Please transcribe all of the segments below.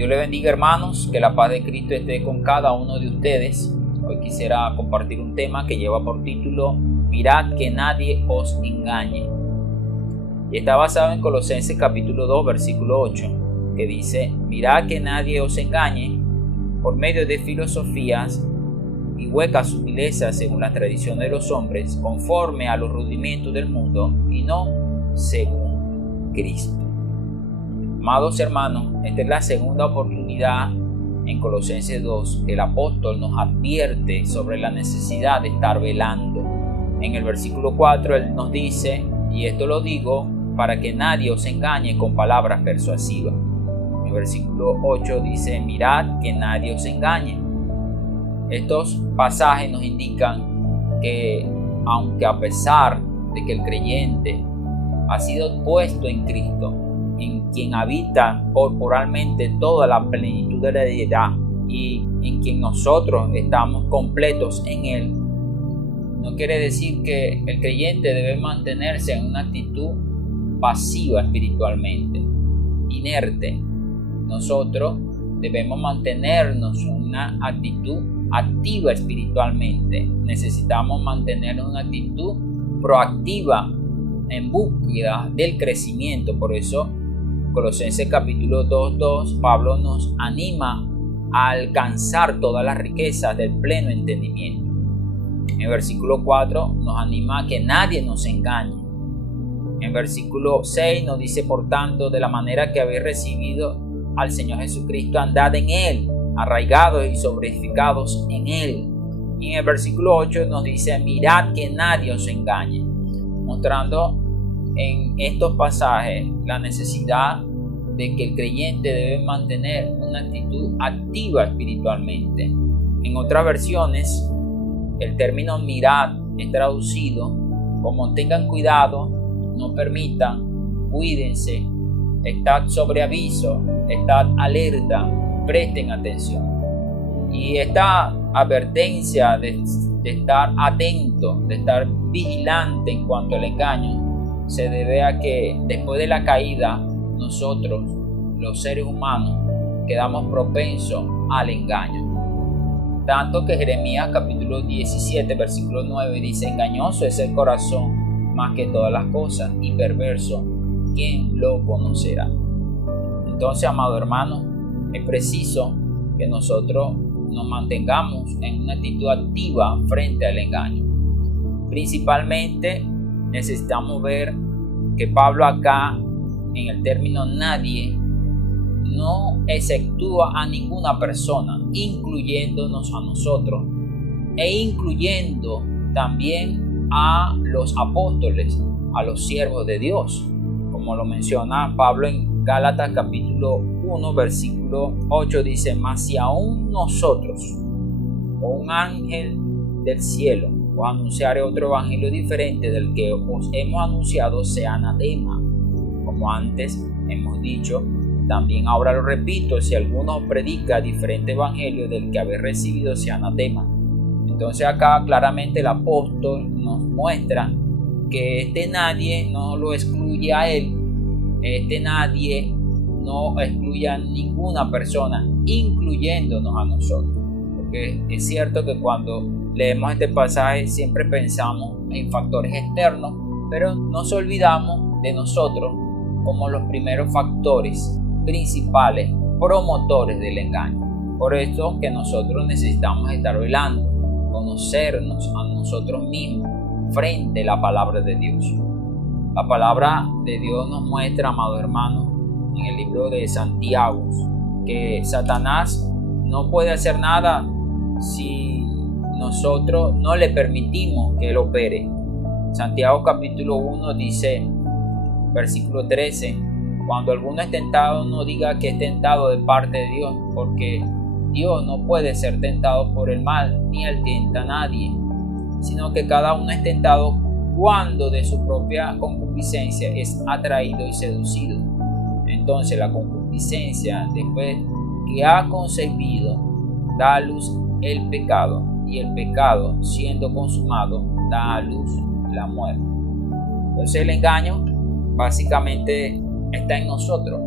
Dios le bendiga, hermanos, que la paz de Cristo esté con cada uno de ustedes. Hoy quisiera compartir un tema que lleva por título Mirad que nadie os engañe. Y está basado en Colosenses capítulo 2, versículo 8, que dice: Mirad que nadie os engañe por medio de filosofías y huecas sutilezas según la tradición de los hombres, conforme a los rudimentos del mundo y no según Cristo. Amados hermanos, esta es la segunda oportunidad en Colosenses 2 que el apóstol nos advierte sobre la necesidad de estar velando. En el versículo 4 él nos dice: y esto lo digo para que nadie os engañe con palabras persuasivas. En el versículo 8 dice: mirad que nadie os engañe. Estos pasajes nos indican que aunque a pesar de que el creyente ha sido puesto en Cristo, en quien habita corporalmente toda la plenitud de la deidad y en quien nosotros estamos completos en Él, no quiere decir que el creyente debe mantenerse en una actitud pasiva espiritualmente, inerte. Nosotros debemos mantenernos en una actitud activa espiritualmente. Necesitamos mantener una actitud proactiva en búsqueda del crecimiento. Por eso Colosenses capítulo 2:2, Pablo nos anima a alcanzar todas las riquezas del pleno entendimiento. En el versículo 4 nos anima a que nadie nos engañe. En el versículo 6 nos dice: por tanto, de la manera que habéis recibido al Señor Jesucristo, andad en Él, arraigados y sobreedificados en Él. Y en el versículo 8 nos dice: mirad que nadie os engañe, mostrando en estos pasajes la necesidad de que el creyente debe mantener una actitud activa espiritualmente. En otras versiones, el término mirad es traducido como tengan cuidado, no permitan, cuídense, estad sobre aviso, estad alerta, presten atención. Y esta advertencia de estar atento, de estar vigilante en cuanto al engaño, se debe a que después de la caída nosotros, los seres humanos, quedamos propensos al engaño. Tanto que Jeremías capítulo 17 versículo 9 dice: engañoso es el corazón más que todas las cosas y perverso, ¿quién lo conocerá? Entonces, amado hermano, es preciso que nosotros nos mantengamos en una actitud activa frente al engaño. Principalmente necesitamos ver que Pablo acá, en el término nadie, no exceptúa a ninguna persona, incluyéndonos a nosotros e incluyendo también a los apóstoles, a los siervos de Dios, como lo menciona Pablo en Gálatas capítulo 1 versículo 8, dice: mas si aún nosotros o un ángel del cielo os anunciare otro evangelio diferente del que os hemos anunciado, sea anatema. Como antes hemos dicho, también ahora lo repito: si alguno predica diferente evangelio del que habéis recibido, sea anatema. Entonces acá claramente el apóstol nos muestra que este nadie no lo excluye a él, este nadie no excluye a ninguna persona, incluyéndonos a nosotros. Porque es cierto que cuando leemos este pasaje siempre pensamos en factores externos, pero nos olvidamos de nosotros como los primeros factores principales promotores del engaño. Por eso que nosotros necesitamos estar velando, conocernos a nosotros mismos frente a la palabra de Dios. La palabra de Dios nos muestra, amado hermano, en el libro de Santiago, que Satanás no puede hacer nada si nosotros no le permitimos que él opere. Santiago capítulo 1 dice, versículo 13: cuando alguno es tentado, no diga que es tentado de parte de Dios, porque Dios no puede ser tentado por el mal, ni él tienta a nadie, sino que cada uno es tentado cuando de su propia concupiscencia es atraído y seducido. Entonces la concupiscencia, después que ha concebido, da a luz el pecado, y el pecado, siendo consumado, da a luz la muerte. Entonces el engaño básicamente está en nosotros.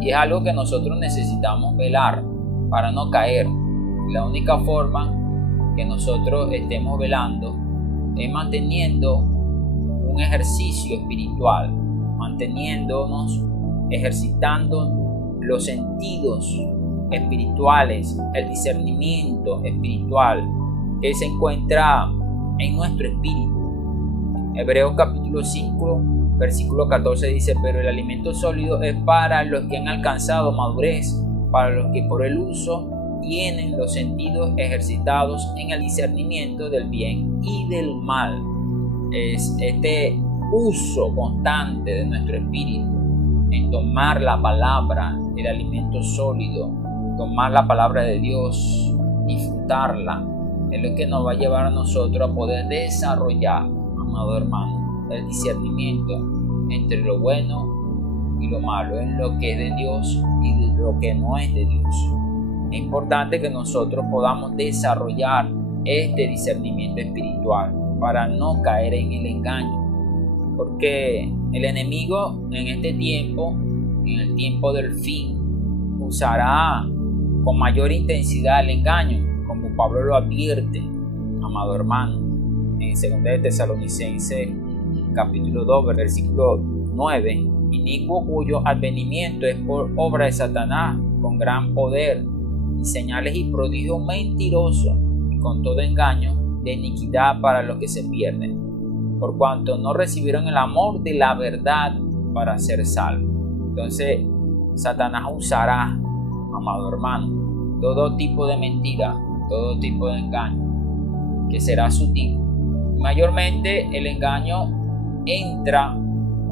Y es algo que nosotros necesitamos velar para no caer. La única forma que nosotros estemos velando es manteniendo un ejercicio espiritual, manteniéndonos, ejercitando los sentidos espirituales, el discernimiento espiritual que se encuentra en nuestro espíritu. Hebreos capítulo 5 versículo 14 dice: pero el alimento sólido es para los que han alcanzado madurez, para los que por el uso tienen los sentidos ejercitados en el discernimiento del bien y del mal. Es este uso constante de nuestro espíritu en tomar la palabra, el alimento sólido, tomar la palabra de Dios, disfrutarla, es lo que nos va a llevar a nosotros a poder desarrollar, amado hermano, el discernimiento entre lo bueno y lo malo, en lo que es de Dios y de lo que no es de Dios. Es importante que nosotros podamos desarrollar este discernimiento espiritual para no caer en el engaño, porque el enemigo en este tiempo, en el tiempo del fin, usará con mayor intensidad el engaño, como Pablo lo advierte, amado hermano, en 2 de Tesalonicenses capítulo 2 versículo 9: inicuo cuyo advenimiento es por obra de Satanás, con gran poder y señales y prodigios mentirosos, y con todo engaño de iniquidad para los que se pierden, por cuanto no recibieron el amor de la verdad para ser salvos. Entonces Satanás usará, amado hermano, todo tipo de mentira, todo tipo de engaño, que será sutil. Mayormente el engaño entra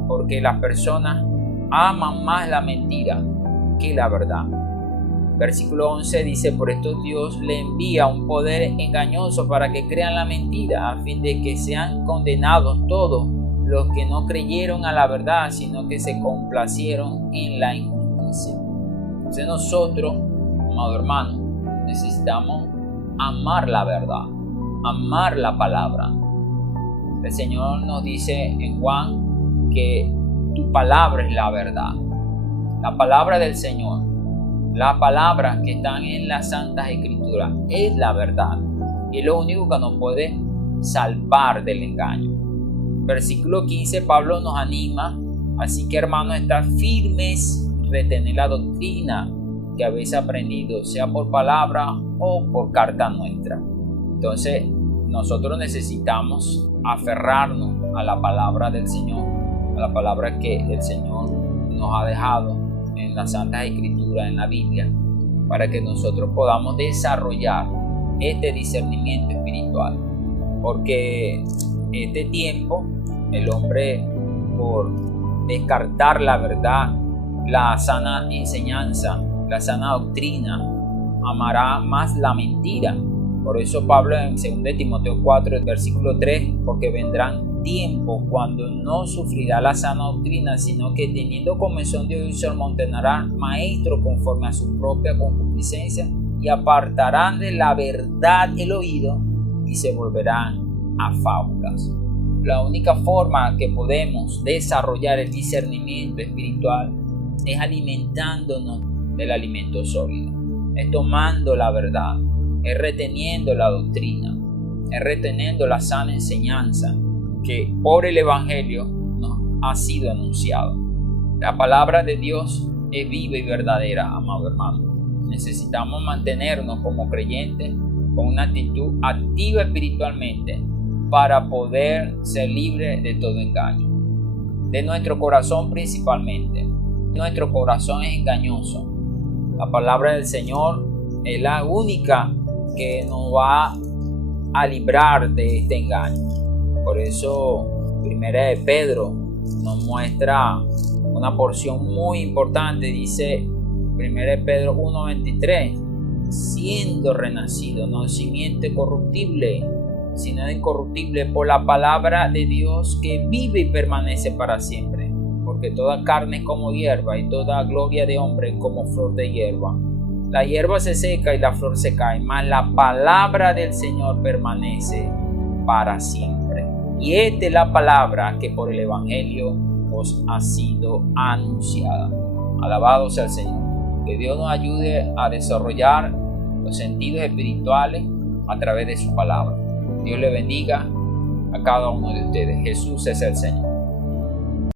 porque las personas aman más la mentira que la verdad. Versículo 11 dice: por esto Dios le envía un poder engañoso para que crean la mentira, a fin de que sean condenados todos los que no creyeron a la verdad, sino que se complacieron en la injusticia. Entonces nosotros, amado hermano, necesitamos amar la verdad, amar la palabra. El Señor nos dice en Juan que tu palabra es la verdad. La palabra del Señor, las palabras que están en las Santas Escrituras es la verdad. Y es lo único que nos puede salvar del engaño. Versículo 15, Pablo nos anima: así que hermanos, estad firmes, retener la doctrina que habéis aprendido, sea por palabra o por carta nuestra. Entonces nosotros necesitamos aferrarnos a la palabra del Señor, a la palabra que el Señor nos ha dejado en las Santas Escrituras, en la Biblia, para que nosotros podamos desarrollar este discernimiento espiritual. Porque este tiempo el hombre, por descartar la verdad, la sana enseñanza, la sana doctrina, amará más la mentira. Por eso Pablo en 2 Timoteo 4, versículo 3, porque vendrán tiempos cuando no sufrirá la sana doctrina, sino que teniendo comezón de oír sermonarán maestros conforme a su propia concupiscencia, y apartarán de la verdad el oído y se volverán a fábulas. La única forma que podemos desarrollar el discernimiento espiritual es alimentándonos del alimento sólido, es tomando la verdad, es reteniendo la doctrina, es reteniendo la sana enseñanza que por el Evangelio nos ha sido anunciado. La palabra de Dios es viva y verdadera, amado hermano. Necesitamos mantenernos como creyentes con una actitud activa espiritualmente para poder ser libres de todo engaño. De nuestro corazón principalmente. Nuestro corazón es engañoso. La palabra del Señor es la única que nos va a librar de este engaño. Por eso, 1 de Pedro nos muestra una porción muy importante. Dice 1 de Pedro 1:23: siendo renacido, no de simiente corruptible, sino de incorruptible, por la palabra de Dios que vive y permanece para siempre. Porque toda carne es como hierba, y toda gloria de hombre como flor de hierba. La hierba se seca y la flor se cae, mas la palabra del Señor permanece para siempre. Y esta es la palabra que por el Evangelio os ha sido anunciada. Alabado sea el Señor. Que Dios nos ayude a desarrollar los sentidos espirituales a través de su palabra. Dios le bendiga a cada uno de ustedes. Jesús es el Señor.